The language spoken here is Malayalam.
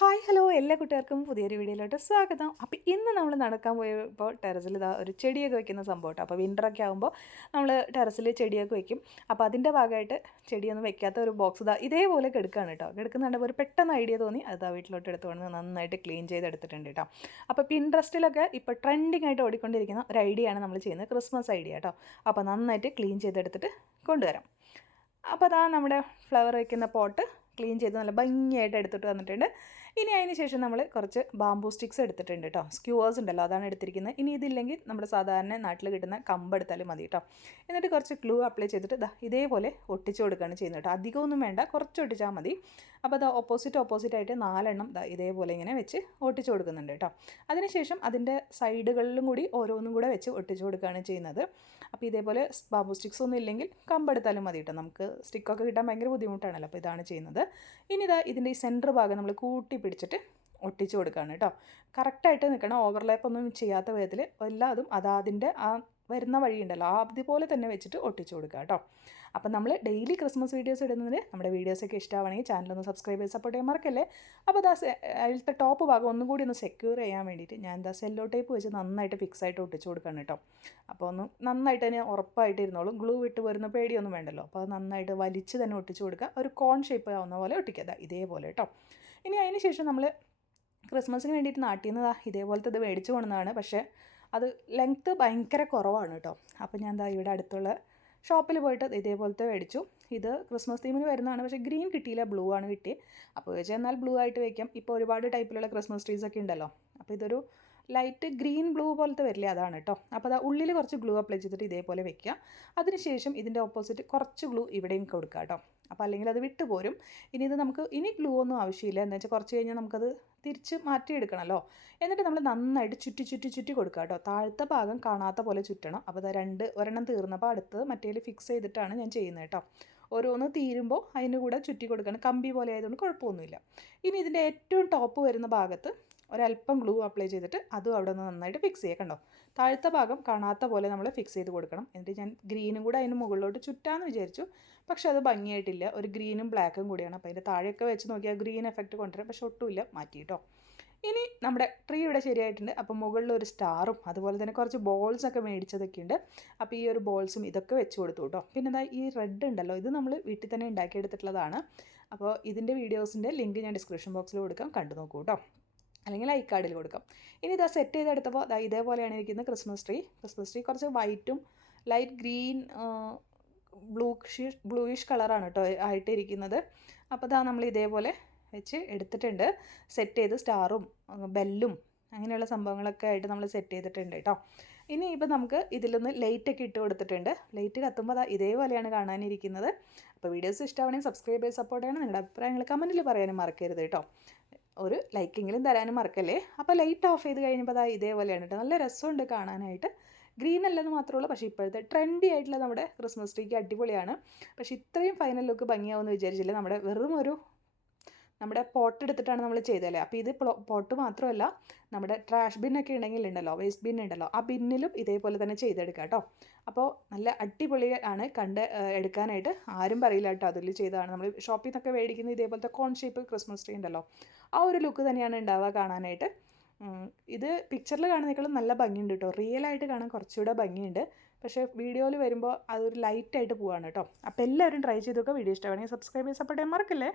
ഹായ് ഹലോ എല്ലാ കുട്ടികൾക്കും പുതിയൊരു വീഡിയോയിലോട്ട് സ്വാഗതം. അപ്പോൾ ഇന്ന് നമ്മൾ നടക്കാൻ പോയപ്പോൾ ടെറസിൽ ഇതാ ഒരു ചെടിയൊക്കെ വെക്കുന്ന സംഭവം കേട്ടോ. അപ്പോൾ വിൻ്ററൊക്കെ ആകുമ്പോൾ നമ്മൾ ടെറസിൽ ചെടിയൊക്കെ വെക്കും. അപ്പോൾ അതിൻ്റെ ഭാഗമായിട്ട് ചെടിയൊന്നും വെക്കാത്ത ഒരു ബോക്സ് ഇതാ ഇതേപോലെ കിടക്കുകയാണ് കേട്ടോ. കിടക്കുന്നുണ്ട് ഒരു പെട്ടെന്ന് ഐഡിയ തോന്നി അതാ വീട്ടിലോട്ട് എടുത്തുകൊണ്ട് നന്നായിട്ട് ക്ലീൻ ചെയ്തെടുത്തിട്ടുണ്ട് കേട്ടോ. അപ്പോൾ പിൻട്രസ്റ്റിലൊക്കെ ഇപ്പോൾ ട്രെൻഡിങ് ആയിട്ട് ഓടിക്കൊണ്ടിരിക്കുന്ന ഒരു ഐഡിയ ആണ് നമ്മൾ ചെയ്യുന്നത്, ക്രിസ്മസ് ഐഡിയ കേട്ടോ. അപ്പോൾ നന്നായിട്ട് ക്ലീൻ ചെയ്തെടുത്തിട്ട് കൊണ്ടുവരാം. അപ്പോൾ അതാ നമ്മുടെ ഫ്ലവർ വയ്ക്കുന്ന പോട്ട് ക്ലീൻ ചെയ്ത് നല്ല ഭംഗിയായിട്ട് എടുത്തിട്ട് വന്നിട്ടുണ്ട്. ഇനി അതിന് ശേഷം നമ്മൾ കുറച്ച് ബാംബൂ സ്റ്റിക്സ് എടുത്തിട്ടുണ്ട് കേട്ടോ. സ്ക്യൂവേഴ്സ് ഉണ്ടല്ലോ, അതാണ് എടുത്തിരിക്കുന്നത്. ഇനി ഇതില്ലെങ്കിൽ നമ്മുടെ സാധാരണ നാട്ടിൽ കിട്ടുന്ന കമ്പ് എടുത്താലും മതി കേട്ടോ. എന്നിട്ട് കുറച്ച് ഗ്ലൂ അപ്ലൈ ചെയ്തിട്ട് ഇതേപോലെ ഒട്ടിച്ചു കൊടുക്കുകയാണ് ചെയ്യുന്നത് കേട്ടോ. അധികമൊന്നും വേണ്ട, കുറച്ച് ഒട്ടിച്ചാൽ മതി. അപ്പോൾ അത് ഓപ്പോസിറ്റ് ആയിട്ട് 4 എണ്ണം ഇതേപോലെ ഇങ്ങനെ വെച്ച് ഒട്ടിച്ചു കൊടുക്കുന്നുണ്ട് കേട്ടോ. അതിനുശേഷം അതിൻ്റെ സൈഡുകളിലും കൂടി ഓരോന്നും കൂടെ വെച്ച് ഒട്ടിച്ചു കൊടുക്കുകയാണ് ചെയ്യുന്നത്. അപ്പോൾ ഇതേപോലെ ബാംബൂ സ്റ്റിക്സ് ഒന്നും ഇല്ലെങ്കിൽ കമ്പെടുത്താലും മതി കേട്ടോ. നമുക്ക് സ്റ്റിക്കൊക്കെ കിട്ടാൻ ഭയങ്കര ബുദ്ധിമുട്ടാണല്ലോ. അപ്പോൾ ഇതാണ് ചെയ്യുന്നത്. ഇനി ഇതിൻ്റെ ഈ സെൻറ്റർ ഭാഗം നമ്മൾ കൂട്ടി പിടിച്ചിട്ട് ഒട്ടിച്ചു കൊടുക്കുകയാണ് കേട്ടോ. കറക്റ്റായിട്ട് നിൽക്കണം, ഓവർലാപ്പ് ഒന്നും ചെയ്യാത്ത വിധത്തിൽ എല്ലാതും അതിൻ്റെ ആ വരുന്ന വഴിയുണ്ടല്ലോ അതുപോലെ തന്നെ വെച്ചിട്ട് ഒട്ടിച്ചു കൊടുക്കുക കേട്ടോ. അപ്പം നമ്മൾ ഡെയിലി ക്രിസ്മസ് വീഡിയോസ് ഇടുന്നതിന് നമ്മുടെ വീഡിയോസൊക്കെ ഇഷ്ടമാണെങ്കിൽ ചാനലൊന്ന് സബ്സ്ക്രൈബ് ചെയ്ത് സപ്പോർട്ട് ചെയ്യാൻ മറക്കല്ലേ. അപ്പോൾ അതിലത്തെ ടോപ്പ് ഭാഗം ഒന്നും കൂടി ഒന്ന് സെക്യൂർ ചെയ്യാൻ വേണ്ടിയിട്ട് ഞാൻ സെല്ലോ ടേപ്പ് വെച്ച് നന്നായിട്ട് ഫിക്സ് ആയിട്ട് ഒട്ടിച്ചു കൊടുക്കണം കേട്ടോ. അപ്പോൾ ഒന്ന് നന്നായിട്ട് തന്നെ ഉറപ്പായിട്ട് ഇരുന്നോളും. ഗ്ലൂ വിട്ട് വരുന്ന പേടിയൊന്നും വേണ്ടല്ലോ. അപ്പോൾ അത് നന്നായിട്ട് വലിച്ച് തന്നെ ഒട്ടിച്ചു കൊടുക്കുക. ഒരു കോൺ ഷേപ്പ് ആവുന്ന പോലെ ഒട്ടിക്കുക ഇതേപോലെ കേട്ടോ. ഇനി അതിന് ശേഷം നമ്മൾ ക്രിസ്മസിന് വേണ്ടിയിട്ട് നാട്ടിൽ നിന്ന് ഇതേപോലത്തെ ഇത് മേടിച്ച് കൊണ്ടുവന്നതാണ്. പക്ഷേ അത് ലെങ്ത്ത് ഭയങ്കര കുറവാണ് കേട്ടോ. അപ്പോൾ ഞാൻ ഇവിടെ അടുത്തുള്ള ഷോപ്പിൽ പോയിട്ട് ഇതേപോലത്തെ മേടിച്ചു. ഇത് ക്രിസ്മസ് തീമിന് വരുന്നതാണ്, പക്ഷേ ഗ്രീൻ കിട്ടിയില്ല, ബ്ലൂ ആണ് കിട്ടിയത്. അപ്പോൾ ചോദിച്ചാൽ എന്നാൽ ബ്ലൂ ആയിട്ട് വയ്ക്കാം. ഇപ്പോൾ ഒരുപാട് ടൈപ്പിലുള്ള ക്രിസ്മസ് ട്രീസൊക്കെ ഉണ്ടല്ലോ. അപ്പോൾ ഇതൊരു ലൈറ്റ് ഗ്രീൻ ബ്ലൂ പോലത്തെ വരില്ലേ, അതാണ് കേട്ടോ. അപ്പോൾ ഉള്ളിൽ കുറച്ച് ഗ്ലൂ അപ്ലൈ ചെയ്തിട്ട് ഇതേപോലെ വെക്കുക. അതിനുശേഷം ഇതിൻ്റെ ഓപ്പോസിറ്റ് കുറച്ച് ഗ്ലൂ ഇവിടെയും കൊടുക്കുക കേട്ടോ. അപ്പോൾ അല്ലെങ്കിൽ അത് വിട്ടു പോരും. ഇനി ഗ്ലൂ ഒന്നും ആവശ്യമില്ല. എന്താ വെച്ചാൽ കുറച്ച് കഴിഞ്ഞാൽ നമുക്കത് തിരിച്ച് മാറ്റിയെടുക്കണമല്ലോ. എന്നിട്ട് നമ്മൾ നന്നായിട്ട് ചുറ്റി കൊടുക്കുക കേട്ടോ. താഴത്തെ ഭാഗം കാണാത്ത പോലെ ചുറ്റണം. അപ്പോൾ ഒരെണ്ണം തീർന്നപ്പോൾ അടുത്തത് മറ്റേതിൽ ഫിക്സ് ചെയ്തിട്ടാണ് ഞാൻ ചെയ്യുന്നത് കേട്ടോ. ഓരോന്ന് തീരുമ്പോൾ അതിന് കൂടെ ചുറ്റി കൊടുക്കണം. കമ്പി പോലെ ആയതുകൊണ്ട് കുഴപ്പമൊന്നുമില്ല. ഇനി ഇതിൻ്റെ ഏറ്റവും ടോപ്പ് വരുന്ന ഭാഗത്ത് ഒരല്പം ഗ്ലൂ അപ്ലൈ ചെയ്തിട്ട് അതും അവിടെ നിന്ന് നന്നായിട്ട് ഫിക്സ് ചെയ്യുക. കണ്ടോ, താഴത്തെ ഭാഗം കാണാത്ത പോലെ നമ്മൾ ഫിക്സ് ചെയ്ത് കൊടുക്കണം. എന്നിട്ട് ഞാൻ ഗ്രീനും കൂടെ അതിന് മുകളിലോട്ട് ചുറ്റാമെന്ന് വിചാരിച്ചു. പക്ഷേ അത് ഭംഗിയായിട്ടില്ല. ഒരു ഗ്രീനും ബ്ലാക്കും കൂടിയാണ്. അപ്പോൾ അതിൻ്റെ താഴെയൊക്കെ വെച്ച് നോക്കിയാൽ ഗ്രീൻ എഫക്റ്റ് കൊണ്ടുവരാം, പക്ഷെ ഒട്ടുമില്ല, മാറ്റി കേട്ടോ. ഇനി നമ്മുടെ ട്രീ ഇവിടെ ശരിയായിട്ടുണ്ട്. അപ്പോൾ മുകളിൽ ഒരു സ്റ്റാറും അതുപോലെ തന്നെ കുറച്ച് ബോൾസൊക്കെ മേടിച്ചതൊക്കെ ഉണ്ട്. അപ്പോൾ ഈ ഒരു ബോൾസും ഇതൊക്കെ വെച്ച് കൊടുത്തു കേട്ടോ. പിന്നെ ഈ റെഡ് ഉണ്ടല്ലോ, ഇത് നമ്മൾ വീട്ടിൽ തന്നെ ഉണ്ടാക്കിയെടുത്തിട്ടുള്ളതാണ്. അപ്പോൾ ഇതിൻ്റെ വീഡിയോസിൻ്റെ ലിങ്ക് ഞാൻ ഡിസ്ക്രിപ്ഷൻ ബോക്സിൽ കൊടുക്കാം, കണ്ടു നോക്കൂ കേട്ടോ. അല്ലെങ്കിൽ ഐ കാർഡിൽ കൊടുക്കാം. ഇനി സെറ്റ് ചെയ്തെടുത്തപ്പോൾ ഇതേപോലെയാണ് ഇരിക്കുന്നത് ക്രിസ്മസ് ട്രീ. കുറച്ച് വൈറ്റും ലൈറ്റ് ഗ്രീൻ ബ്ലൂയിഷ് കളറാണ് കേട്ടോ ആയിട്ടിരിക്കുന്നത്. അപ്പോൾ നമ്മൾ ഇതേപോലെ വെച്ച് എടുത്തിട്ടുണ്ട്. സെറ്റ് ചെയ്ത് സ്റ്റാറും ബെല്ലും അങ്ങനെയുള്ള സംഭവങ്ങളൊക്കെ ആയിട്ട് നമ്മൾ സെറ്റ് ചെയ്തിട്ടുണ്ട് കേട്ടോ. ഇനി ഇപ്പോൾ നമുക്ക് ഇതിലൊന്ന് ലൈറ്റൊക്കെ ഇട്ട് കൊടുത്തിട്ടുണ്ട്. ലൈറ്റ് കത്തുമ്പോൾ ഇതേപോലെയാണ് കാണാനിരിക്കുന്നത്. അപ്പോൾ വീഡിയോസ് ഇഷ്ടമാണെങ്കിൽ സബ്സ്ക്രൈബ് ചെയ്ത് സപ്പോർട്ട് ചെയ്യണം. നിങ്ങളുടെ അഭിപ്രായങ്ങൾ കമൻറ്റിൽ പറയാനും മറക്കരുത് കേട്ടോ. ഒരു ലൈക്കെങ്കിലും തരാനും മറക്കല്ലേ. അപ്പോൾ ലൈറ്റ് ഓഫ് ചെയ്ത് കഴിഞ്ഞപ്പോൾ ഇതേപോലെയാണ് കേട്ടോ. നല്ല രസമുണ്ട് കാണാനായിട്ട്. ഗ്രീൻ അല്ലെന്ന് മാത്രമേ ഉള്ളൂ, പക്ഷേ ഇപ്പോഴത്തെ ട്രെൻഡി ആയിട്ടുള്ള നമ്മുടെ ക്രിസ്മസ് ട്രീക്ക് അടിപൊളിയാണ്. പക്ഷേ ഇത്രയും ഫൈനൽ ലുക്ക് ഭംഗിയാവുമെന്ന് വിചാരിച്ചില്ല. നമ്മുടെ പോട്ട് എടുത്തിട്ടാണ് നമ്മൾ ചെയ്തതല്ലേ. അപ്പോൾ ഇത് പോട്ട് മാത്രമല്ല, നമ്മുടെ ട്രാഷ് ബിന്നൊക്കെ ഉണ്ടല്ലോ, വേസ്റ്റ് ബിൻ ഉണ്ടല്ലോ, ആ ബിന്നിലും ഇതേപോലെ തന്നെ ചെയ്തെടുക്കുക കേട്ടോ. അപ്പോൾ നല്ല അടിപൊളിയാണ് എടുക്കാനായിട്ട്. ആരും പറയില്ല കേട്ടോ അതിൽ ചെയ്തതാണ്. നമ്മൾ ഷോപ്പിൽ നിന്നൊക്കെ മേടിക്കുന്ന ഇതേപോലത്തെ കോൺ ഷേപ്പ് ക്രിസ്മസ് ട്രീ ഉണ്ടല്ലോ, ആ ഒരു ലുക്ക് തന്നെയാണ് ഉണ്ടാവുക കാണാനായിട്ട്. ഇത് പിക്ചറിൽ കാണുന്നതിനേക്കാളും നല്ല ഭംഗിയുണ്ട് കേട്ടോ. റിയലായിട്ട് കാണാൻ കുറച്ചുകൂടെ ഭംഗിയുണ്ട്. പക്ഷേ വീഡിയോയിൽ വരുമ്പോൾ അതൊരു ലൈറ്റായിട്ട് പോവാണ് കേട്ടോ. അപ്പോൾ എല്ലാവരും ട്രൈ ചെയ്ത് നോക്കുക. വീഡിയോ ഇഷ്ടമാണെങ്കിൽ സബ്സ്ക്രൈബ് ചെയ്ത് സപ്പോർട്ട് ചെയ്യാൻ മറക്കല്ലേ.